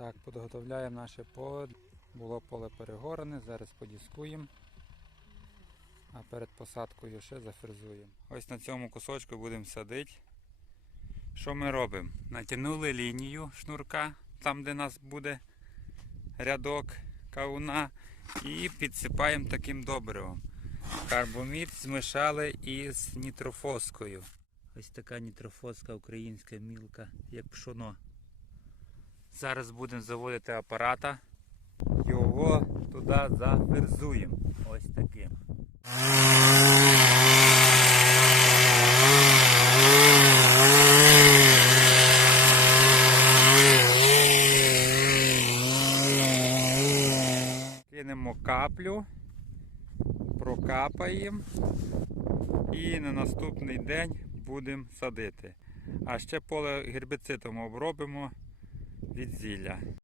Так, підготовляємо наше поле. Було поле перегорене, зараз подіскуємо. А перед посадкою ще зафрезуємо. Ось на цьому кусочку будемо садити. Що ми робимо? Натягнули лінію шнурка, там де нас буде рядок кауна, і підсипаємо таким добривом. Карбомід змішали із нітрофоскою. Ось така нітрофоска українська мілка, як пшоно. Зараз будемо заводити апарата. Його туди заферзуємо. Ось таким. Кинемо каплю, прокапаємо і на наступний день будемо садити. А ще поле гербіцидом обробимо від.